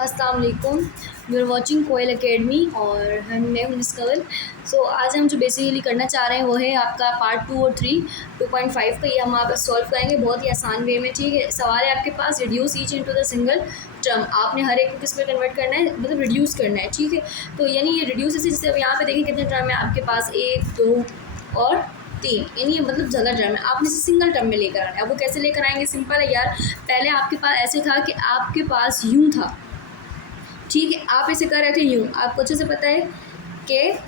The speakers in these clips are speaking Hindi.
अस्सलाम वालेकुम। You are watching Koyal academy और मैं हूं मिस कंवल। सो आज हम जो बेसिकली करना चाह रहे हैं वो है आपका पार्ट 2 और 3 2.5 का। ये हम आप सॉल्व करेंगे बहुत ही आसान वे में। ठीक है, सवाल है आपके पास reduce each into the single term. आपने हर एक को किस में कन्वर्ट करना है, मतलब रिड्यूस करना है। ठीक है, तो यानी ये रिड्यूस ऐसे, जैसे अब यहाँ पे देखिए कितने टर्म है आपके पास, 1 2 और 3, यानी मतलब ज़्यादा टर्म है। आपने इसे सिंगल टर्म में लेकर आना है। अब वो कैसे लेकर आएंगे, सिंपल है यार। पहले आपके पास ऐसे था कि आपके पास यूँ था, ठीक है, आप इसे कर रहे थे यूँ। आपको अच्छे से पता है कि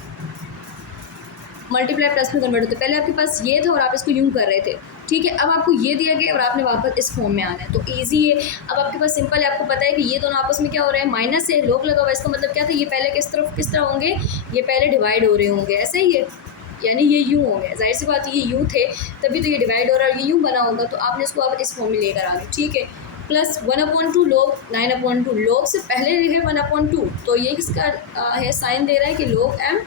मल्टीप्लाई प्लस में कन्वर्ट होते, पहले आपके पास ये था और आप इसको यूँ कर रहे थे। ठीक है, अब आपको ये दिया गया और आपने वापस इस फॉर्म में आना है, तो इजी है। अब आपके पास सिंपल है, आपको पता है कि ये दोनों आपस में क्या हो रहा है, माइनस है, लोग लगा हुआ है। इसका मतलब क्या था, ये पहले किस तरह होंगे, ये पहले डिवाइड हो रहे होंगे, ऐसे ही है, यानी ये यूँ हो गया। जाहिर सी बात है, ये यूँ थे तभी तो ये डिवाइड हो रहा है, ये यूँ बना होगा, तो आपने इसको अब इस फॉर्म में लेकर आ गए। ठीक है, प्लस 1/2 लोग 9/2, लोग से पहले है 1/2, तो ये किसका है, साइन दे रहा है कि लोग m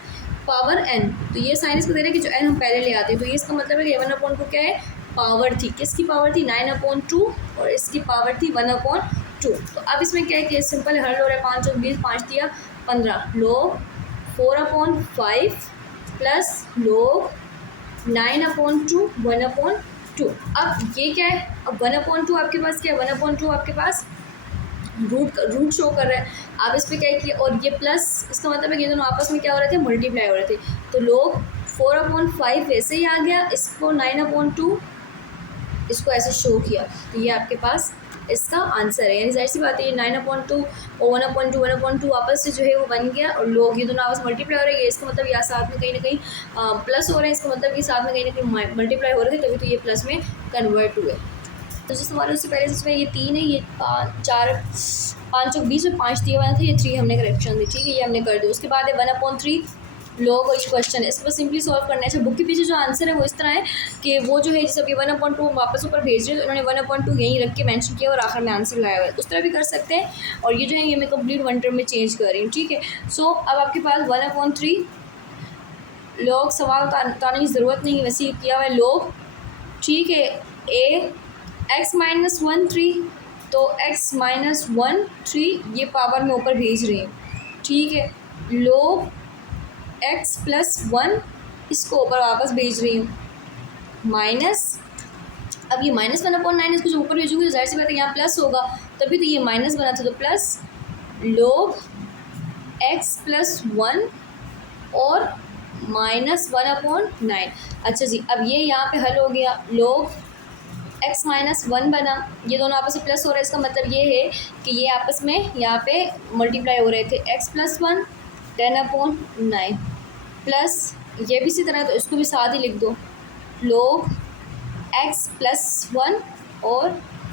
पावर n। तो ये साइन इसको दे रहा है कि जो n हम पहले ले आते हैं, तो ये इसका मतलब है कि 1/2 क्या है, पावर थी। किसकी पावर थी, 9/2, और इसकी पावर थी 1/2। तो अब इसमें क्या है कि सिंपल हल हो रहा है, 5 और 20, 5 दिया 15, लोग 4/5 प्लस लोग 9/2 1/2। अब ये क्या है, अब 1/2 आपके पास क्या है, 1/2 आपके पास रूट शो कर रहा है। आप इस पर क्या किया, और ये प्लस, इसका मतलब है कि ये दोनों आपस में क्या हो रहे थे, मल्टीप्लाई हो रहे थे। तो लोग 4/5 वैसे ही आ गया, इसको 9/2 इसको ऐसे शो किया, तो ये आपके पास इसका आंसर है। यानी जाहिर सी बात है, ये 9/2 और 1/2 आपस से जो है वो बन गया, और लोग ये दोनों आपस मल्टीप्लाई हो रहे हैं। इसका मतलब या साथ में कहीं ना कहीं प्लस हो रहे हैं, इसका मतलब कि साथ में कहीं ना कहीं मल्टीप्लाई हो रहे थे, तभी तो ये प्लस में कन्वर्ट हुए। तो जिस हमारे उससे पहले जिसमें ये 3 है, ये 5 और 20 में 5 दिया हुआ था, ये 3 हमने करेक्शन दी। ठीक है, ये हमने कर दिया। उसके बाद है 1/3 लोग, और ये क्वेश्चन है, इसको बस सिंपली सॉल्व करना है। अच्छा, बुक के पीछे जो आंसर है वो इस तरह है कि वो जो है, जैसे अभी 1/2 वापस ऊपर भेज रहे हैं, तो उन्होंने 1/2 यहीं रख के मेंशन किया और आखिर में आंसर लाया हुआ है, उस तरह भी कर सकते हैं। और ये जो है, ये मैं कंप्लीट 1 टर्म में चेंज कर रही हूँ। ठीक है, सो अब आपके पास 1/3 लोग, सवाल उतारने की ज़रूरत नहीं, वैसे ही किया हुआ है लोग। ठीक है, ए x-1 3, तो x-1 3 ये पावर में ऊपर भेज रही हूँ। ठीक है, लोग x+1 इसको ऊपर वापस भेज रही हूँ, माइनस, अब ये -1/9 इसको जो ऊपर भेजूँगी तो जाहिर सी बात है यहाँ प्लस होगा, तभी तो ये माइनस बना था, तो प्लस लोग x+1 और -1/9। अच्छा जी, अब ये यहाँ पे हल हो गया, लोग x-1 बना, ये दोनों आपस में प्लस हो रहा है, इसका मतलब ये है कि ये आपस में यहाँ पे मल्टीप्लाई हो रहे थे, x+1 10/9 प्लस ये भी इसी तरह, तो इसको भी साथ ही लिख दो, लोग x+1 और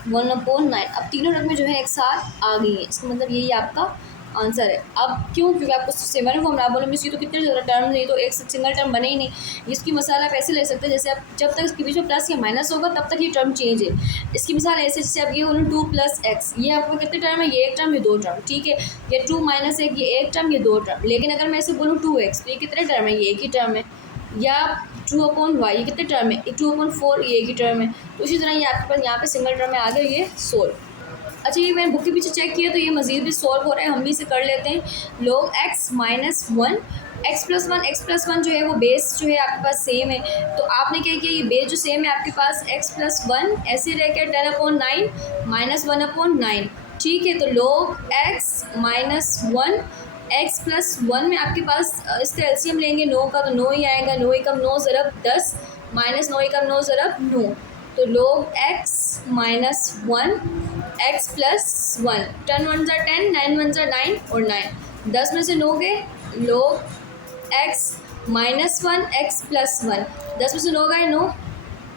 1/9। अब तीनों रकमें जो है एक साथ आ गई हैं, इसका मतलब यही आपका आंसर है। अब क्यों, क्योंकि आपको सेवन फॉर्म ना बोलो मिस, ये तो कितने ज़्यादा टर्म नहीं, तो एक सिंगल टर्म बने ही नहीं। इसकी मिसाल आप ऐसे ले सकते हैं, जैसे आप जब तक इसके बीच में प्लस या माइनस होगा तब तक ये टर्म चेंज है। इसकी मिसाल ऐसे, जैसे आप ये बोलो 2 + x, ये आपको कितने टर्म है, ये एक टर्म, ये दो टर्म। ठीक है, ये 2 - 1 ये एक टर्म, ये दो टर्म। लेकिन अगर मैं इसे बोलूँ 2x, तो ये कितने टर्म है, ये एक ही टर्म है। या 2/y, ये कितने टर्म है, 2/4 ये एक ही टर्म है। तो इसी तरह ये आपके पास यहाँ पे सिंगल टर्म में आ गया, ये सोल्व। अच्छा, ये मैंने बुक के पीछे चेक किया तो ये मज़ीद भी सॉल्व हो रहा है, हम भी इसे कर लेते हैं। लोग x-1 x+1 जो है वो बेस जो है आपके पास सेम है, तो आपने क्या किया, ये बेस जो सेम है आपके पास x+1 ऐसे रह गया 10/9 -1/9। ठीक है, तो लोग x-1 x+1 में आपके पास इसका एलसीएम लेंगे 9 का, तो 9 ही आएगा, 9 एकम 9 ज़रब 10 -9 एकम 9 ज़रब 9, तो लोग x-1 x+1, 10 1 ज़ा 10, 9 1 ज़ा 9 और 9, 10 में से 9 गए, लोग x-1 x+1, 10 में से 9 गए 9,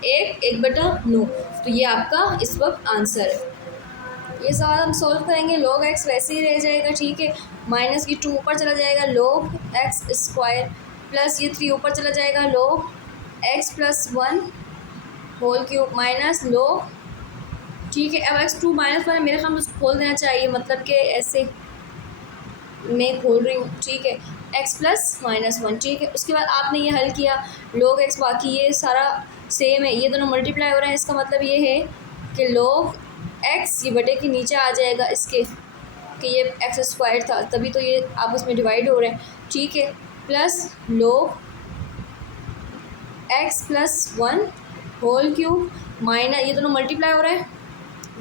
1/9, तो ये आपका इस वक्त आंसर है। ये सवाल हम सॉल्व करेंगे, लोग x वैसे ही रह जाएगा। ठीक है, माइनस की 2 ऊपर चला जाएगा, लोग x² प्लस ये 3 ऊपर चला जाएगा, लोग x+1 होल क्यूब माइनस लोग। ठीक है, अब x2 - 1 मेरे ख्याल में उसको खोल देना चाहिए, मतलब कि ऐसे मैं खोल रही हूँ। ठीक है, x+-1। ठीक है, उसके बाद आपने ये हल किया, लोग x, बाकी ये सारा सेम है, ये दोनों मल्टीप्लाई हो रहे हैं, इसका मतलब ये है कि लोग x ये बटे के नीचे आ जाएगा इसके, कि ये एक्स स्क्वायर था, तभी तो ये आपस में डिवाइड हो रहे हैं, ठीक है। Plus log x plus 1 whole cube minus, ये दोनों मल्टीप्लाई हो रहा है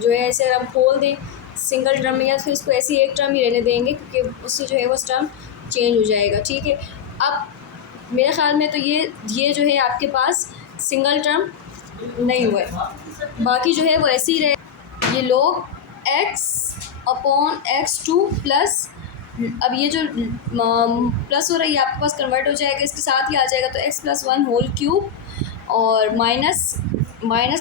जो है, ऐसे हम खोल दें सिंगल टर्म में, या फिर इसको ऐसी एक टर्म ही रहने देंगे क्योंकि उससे जो है वो टर्म चेंज हो जाएगा, ठीक है। अब मेरे ख़्याल में तो ये जो है आपके पास सिंगल टर्म नहीं हुआ है, बाकी जो है वो ऐसे ही रहे। ये log x upon x2 plus, अब ये जो प्लस हो रहा है ये आपके पास कन्वर्ट हो जाएगा, इसके साथ ही आ जाएगा, तो x प्लस 1 होल क्यूब, और माइनस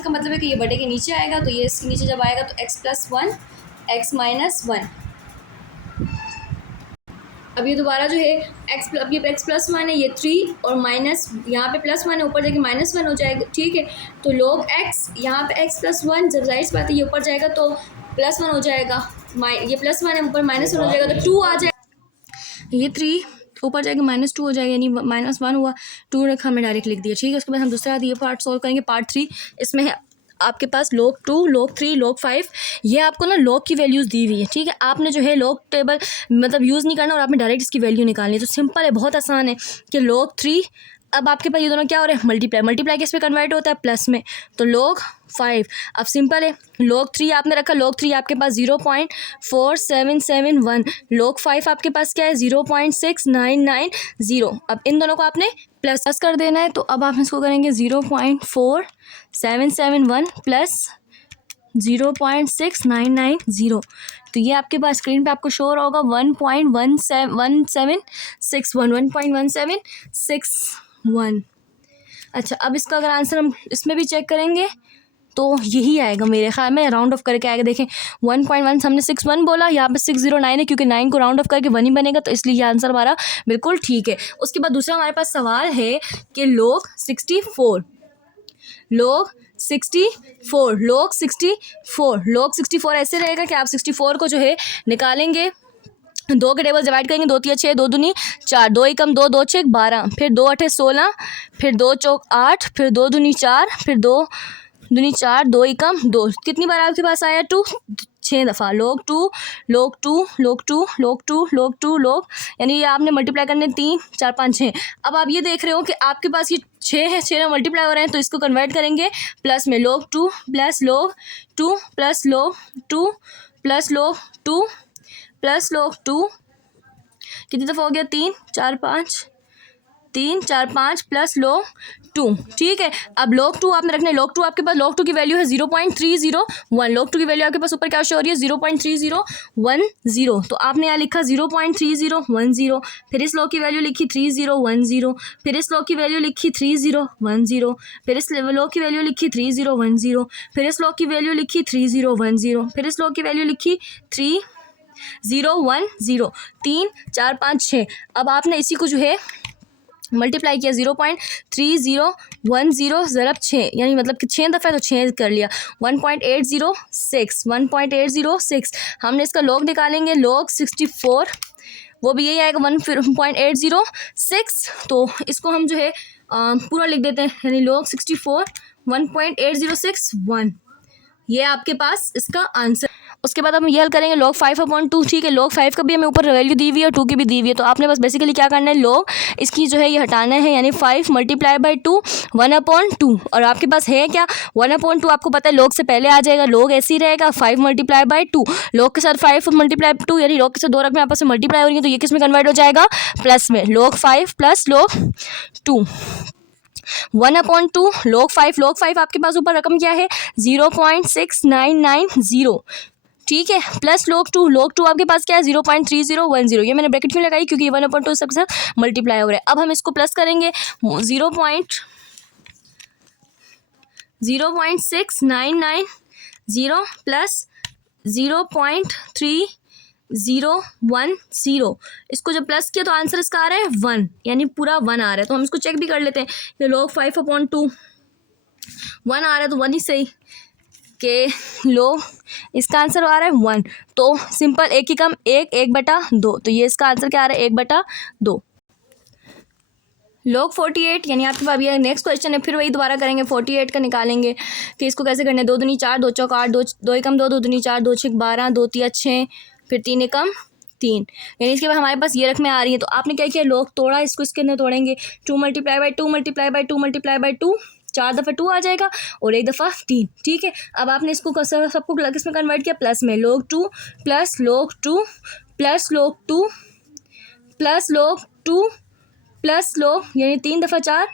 का मतलब है कि ये बटे के नीचे आएगा, तो ये इसके नीचे जब आएगा तो x प्लस 1 x माइनस 1। अब ये दोबारा जो है अब ये x प्लस 1 है, ये 3 और माइनस यहाँ पे प्लस 1 है, ऊपर जाके माइनस 1 हो जाएगा, ठीक है। तो log x यहाँ पे x प्लस 1, जब जाहिर सी बात है ये ऊपर जाएगा तो प्लस 1 हो जाएगा, ये प्लस 1 है, ऊपर माइनस 1 हो जाएगा तो 2 आ जाएगा, ये 3 ऊपर जाएगा माइनस 2 हो जाएगा, यानी माइनस 1 हुआ, 2 रखा, हमने डायरेक्ट लिख दिया, ठीक है। उसके बाद हम दूसरा ये पार्ट सॉल्व करेंगे, पार्ट 3। इसमें है आपके पास log 2, log 3, log 5। ये आपको ना log की वैल्यूज़ दी हुई है, ठीक है। आपने जो है log टेबल मतलब यूज़ नहीं करना और आपने डायरेक्ट इसकी वैल्यू निकालनी है। तो सिंपल है, बहुत आसान है कि log 3, अब आपके पास ये दोनों क्या हो रहे हैं, मल्टीप्लाई किस पे कन्वर्ट होता है, प्लस में, तो log 5। अब सिंपल है, log 3 आपने रखा, log 3 आपके पास 0.4771, log 5 आपके पास क्या है 0.6990। अब इन दोनों को आपने प्लस कर देना है, तो अब आप इसको करेंगे 0.4771 प्लस 0.6990। तो ये आपके पास स्क्रीन पे आपको शो हो रहा होगा 1.1761। अच्छा, अब इसका अगर आंसर हम इसमें भी चेक करेंगे तो यही आएगा मेरे ख्याल में, राउंड ऑफ करके आएगा। देखें 1.1 हमने 61 बोला, यहाँ पे 609 है, क्योंकि 9 को राउंड ऑफ करके 1 ही बनेगा, तो इसलिए ये आंसर हमारा बिल्कुल ठीक है। उसके बाद दूसरा हमारे पास सवाल है कि log 64 ऐसे रहेगा कि आप 64 को जो है निकालेंगे, 2 के टेबल डिवाइड करेंगे, 2 3 6, 2 दूनी 4, 2 एकम 2, 2 6 12, फिर 2 8 16, फिर 2 चौक 8, फिर 2 दूनी 4, फिर 2 दूनी 4, 2 एकम 2, कितनी बार आपके पास आया 2, 6 दफ़ा। log 2 यानी ये आपने मल्टीप्लाई करने 3 4 5 6। अब आप ये देख रहे हो कि आपके पास ये 6 है, 6 में मल्टीप्लाई हो रहे हैं, तो इसको कन्वर्ट करेंगे प्लस में, log 2 plus log 2 plus log 2 plus log 2 plus log 2, कितनी दफ़ा हो गया 3 4 5 प्लस log 2, ठीक है। अब log 2 आपने रखना है, log 2 आपके पास log 2 की वैल्यू है 0.301, log 2 की वैल्यू आपके पास ऊपर क्या शो हो रही है 0.3010, तो आपने यहाँ लिखा 0.3010, फिर इस log की वैल्यू लिखी 3010, फिर इस log की वैल्यू लिखी 3010, फिर इस log की वैल्यू लिखी 3010, फिर इस log की वैल्यू लिखी 3010, फिर इस log की वैल्यू लिखी 3010, 3 4 5 6। अब आपने इसी को जो है मल्टीप्लाई किया 0.3010 ज़रब 6, यानी मतलब कि 6 दफ़ा, तो 6 कर लिया 1.806। हमने इसका log निकालेंगे, log 64 वो भी यही आएगा 1.806। तो इसको हम जो है पूरा लिख देते हैं, यानी log 64 1.8061, ये आपके पास इसका आंसर। उसके बाद हम ये हल करेंगे log 5/2, ठीक है। log 5 का भी हमें ऊपर वैल्यू दी हुई है और 2 की भी दी हुई है, तो आपने बस बेसिकली क्या करना है, log इसकी जो है ये हटाना है, यानी 5 मल्टीप्लाई बाई 2 1/2, और आपके पास है क्या 1/2, आपको पता है log से पहले आ जाएगा, log ऐसे ही रहेगा 5 मल्टीप्लाई बाई 2, log के साथ 5 मल्टीप्लाई 2, यानी log के साथ 2 रकमें आपस में मल्टीप्लाई हो रही है, तो ये किस में कन्वर्ट हो जाएगा, प्लस में, log 5 प्लस log 2 1/2, log 5 आपके पास ऊपर रकम क्या है 0.6990, ठीक है, प्लस log 2 आपके पास क्या है 0.3010, ये मैंने ब्रैकेट क्यों लगाई, क्योंकि ये 1/2 सबके साथ मल्टीप्लाई हो रहा है। अब हम इसको प्लस करेंगे 0.6990 प्लस 0.3010, इसको जब प्लस किया तो आंसर इसका आ रहा है 1, यानी पूरा 1 आ रहा है। तो हम इसको चेक भी कर लेते हैं, ये log 5/2 1 आ रहा है, तो 1 ही सही के log इसका आंसर आ रहा है 1, तो सिंपल, एक ही कम 1/2, तो ये इसका आंसर क्या आ रहा है 1/2। log 48, यानी आपके पास ये नेक्स्ट क्वेश्चन है, फिर वही दोबारा करेंगे, 48 का निकालेंगे कि इसको कैसे करना है, 2 दूनी 4, 2 चौक 8, 2 एकम 2, 2 दूनी 4, 2 6 12, 2 तिया 6, फिर 3 एकम 3, यानी इसके बाद हमारे पास ये रकमें आ रही हैं। तो आपने क्या किया, लोग तोड़ा, इसको इसके अंदर तोड़ेंगे, 2 multiply by 2 multiply by 2 multiply by 2, 4 दफ़ा 2 आ जाएगा और 1 दफ़ा 3, ठीक है। अब आपने इसको सबको किस में कन्वर्ट किया, प्लस में, log 2 plus log 2 plus log 2 plus log 2 plus log, यानी 3 दफ़ा 4,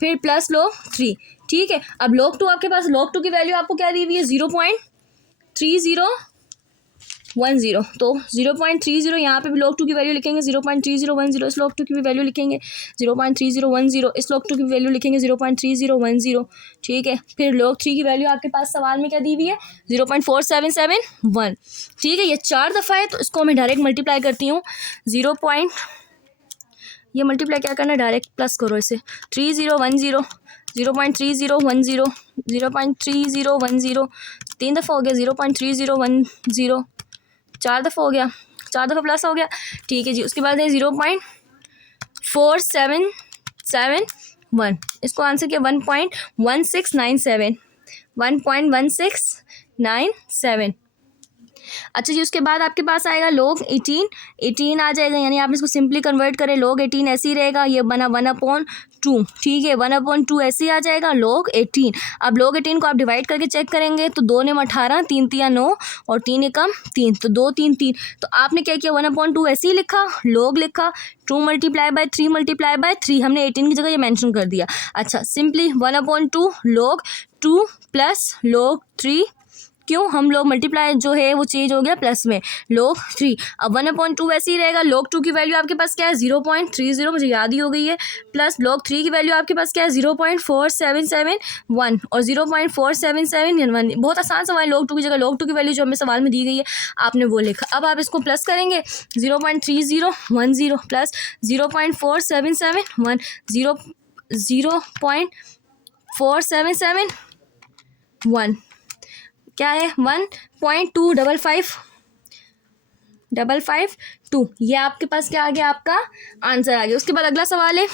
फिर प्लस log 3, ठीक है। अब log 2 आपके पास, log 2 की वैल्यू आपको क्या दी हुई है, 0.3010, तो 0.30 यहाँ पे भी log 2 की वैल्यू लिखेंगे, 0.3010 इस log 2 की भी वैल्यू लिखेंगे, 0.3010 इस log 2 की वैल्यू लिखेंगे, 0.3010, ठीक है। फिर log 3 की वैल्यू आपके पास सवाल में क्या दी हुई है, 0.4771, ठीक है। ये 4 दफ़ा है तो इसको मैं डायरेक्ट मल्टीप्लाई करती हूँ, ये मल्टीप्लाई क्या करना है, डायरेक्ट प्लस करो इसे, 3010, 0.3010, 0.3010, 3 दफ़ा हो गया, 0.3010, 4 दफ़ा हो गया, 4 दफ़ा प्लस हो गया, ठीक है जी। उसके बाद है 0.4771, इसको आंसर किया 1.1697, 1.1697। अच्छा जी, उसके बाद आपके पास आएगा log 18 आ जाएगा, यानी आप इसको सिंपली कन्वर्ट करें, log 18 ऐसे ही रहेगा, ये बना 1/2, ठीक है, 1/2 ऐसे ही आ जाएगा log 18। अब log 18 को आप डिवाइड करके चेक करेंगे तो 2 ने 18, 3 तिया 9 और 3 एकम 3, तो 2 3 3, तो आपने क्या किया, 1/2 ऐसे ही लिखा, log लिखा, 2 मल्टीप्लाई बाय 3 मल्टीप्लाई बाय 3, हमने 18 की जगह ये मेंशन कर दिया। अच्छा, सिंपली 1/2 log 2 प्लस log 3, क्यों, हम लोग मल्टीप्लाई जो है वो चेंज हो गया प्लस में, log 3। अब 1/2 वैसे ही रहेगा, log 2 की वैल्यू आपके पास क्या है, 0.30, मुझे याद ही हो गई है, प्लस log 3 की वैल्यू आपके पास क्या है, 0.4771 और 0.477, बहुत आसान सवाल, log 2 की जगह log 2 की वैल्यू जो हमें सवाल में दी गई है आपने वो लिखा। अब आप इसको प्लस करेंगे, 0.3010 प्लस 0.4771, 0.4771 क्या है, 1.2552, ये आपके पास क्या आ गया, आपका आंसर आ गया। उसके बाद अगला सवाल है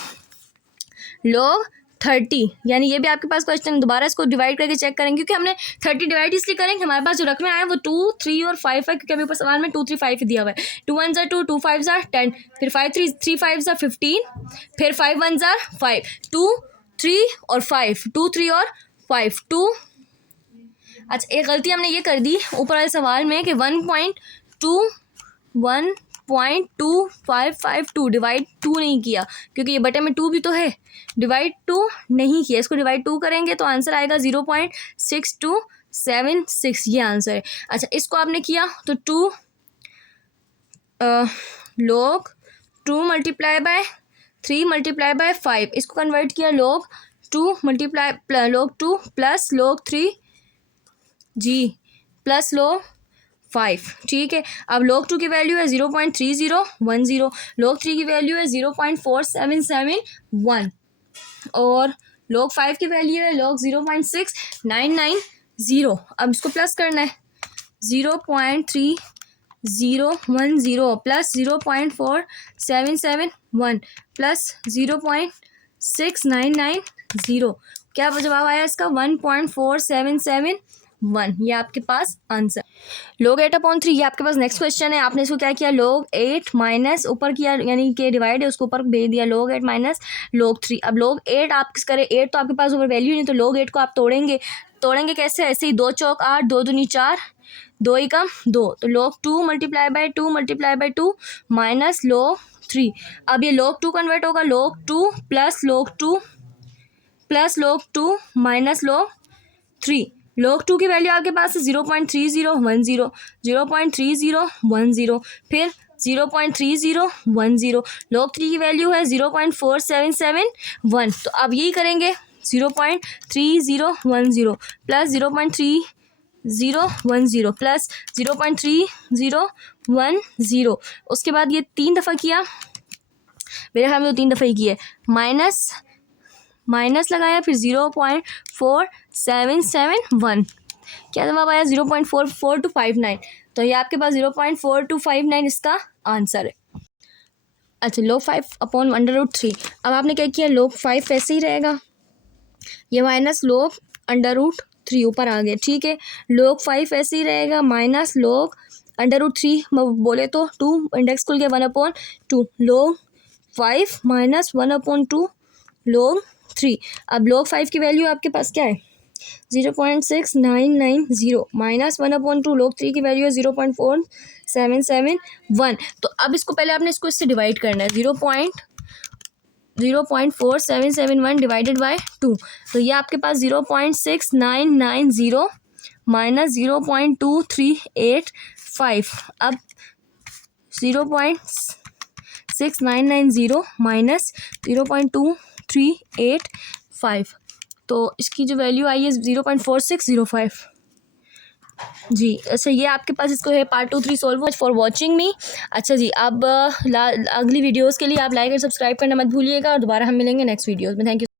log 30, यानी ये भी आपके पास क्वेश्चन, दोबारा इसको डिवाइड करके चेक करेंगे, क्योंकि हमने 30 डिवाइड इसलिए करेंगे, हमारे पास जो रकमें आए वो 2 3 और 5 है, क्योंकि अभी ऊपर सवाल में 2 3 5 दिया हुआ है, 2 1 2, 2 5 10, फिर 5 3 5 15, फिर 5 1 5, 2 3 और 5, 2 3 और 5 2। अच्छा, एक गलती हमने ये कर दी ऊपर वाले सवाल में कि 1.2552 डिवाइड 2 नहीं किया, क्योंकि ये बटे में 2 भी तो है, डिवाइड 2 नहीं किया, इसको डिवाइड 2 करेंगे तो आंसर आएगा 0.6276, ये आंसर है। अच्छा, इसको आपने किया तो 2 log 2 multiply by 3 multiply by 5, इसको कन्वर्ट किया log 2 multiply log 2 plus log 3 जी प्लस log 5, ठीक है। अब log 2 की वैल्यू है 0.3010, log 3 की वैल्यू है 0.4771 और log 5 की वैल्यू है log 0.6990। अब इसको प्लस करना है, 0.3010 प्लस 0.4771 प्लस 0.6990, क्या जवाब आया इसका, 1.4771, ये आपके पास आंसर। log 8/3, ये आपके पास नेक्स्ट क्वेश्चन है। आपने इसको क्या किया, log 8 माइनस ऊपर किया, यानी कि डिवाइड है उसको ऊपर भेज दिया, log 8 माइनस log 3। अब log 8 आप किस करें, 8 तो आपके पास ऊपर वैल्यू नहीं, तो log 8 को आप तोड़ेंगे कैसे, ऐसे ही 2 चौक 8, 2 दूनी 4, 2 एकम 2, तो log 2 multiply by 2 multiply by 2 minus log 3। अब ये log 2 कन्वर्ट होगा log 2 plus log 2 plus log 2 minus log 3। log 2 की वैल्यू आपके पास है 0.3010, 0.3010, फिर 0.3010, log 3 की वैल्यू है 0.4771, तो अब यही करेंगे, 0.3010 प्लस 0.3010 प्लस 0.3010, उसके बाद ये 3 दफ़ा किया, मेरे ख्याल में तो 3 दफ़ा ही किया, माइनस लगाया, फिर 0.4771, क्या जवाब आया, 0.4259, तो ये आपके पास 0.4259 इसका आंसर है। अच्छा, log 5/√3, अब आपने क्या किया, log 5 ऐसे ही रहेगा, ये माइनस log √3 ऊपर आ गया, ठीक है, log 5 ऐसे ही रहेगा, माइनस log अंडर रूट 3 बोले तो 2 इंडेक्स खुल गया 1/2 log 5 माइनस 1/2 log 3। अब log 5 की वैल्यू आपके पास क्या है 0.6990 माइनस 1/2 log 3 की वैल्यू है 0.4771। तो अब इसको पहले आपने इसको इससे डिवाइड करना है 0.4771 डिवाइडेड बाय 2। तो ये आपके पास 0.6990 माइनस 0.2385। अब 0.6990 माइनस 0.2385, तो इसकी जो वैल्यू आई है 0.4605 जी। अच्छा ये आपके पास इसको है पार्ट 2 3 सॉल्व फॉर वॉचिंग मी। अच्छा जी, अब अगली वीडियोस के लिए आप लाइक और सब्सक्राइब करना मत भूलिएगा और दोबारा हम मिलेंगे नेक्स्ट वीडियोस में। Thank you.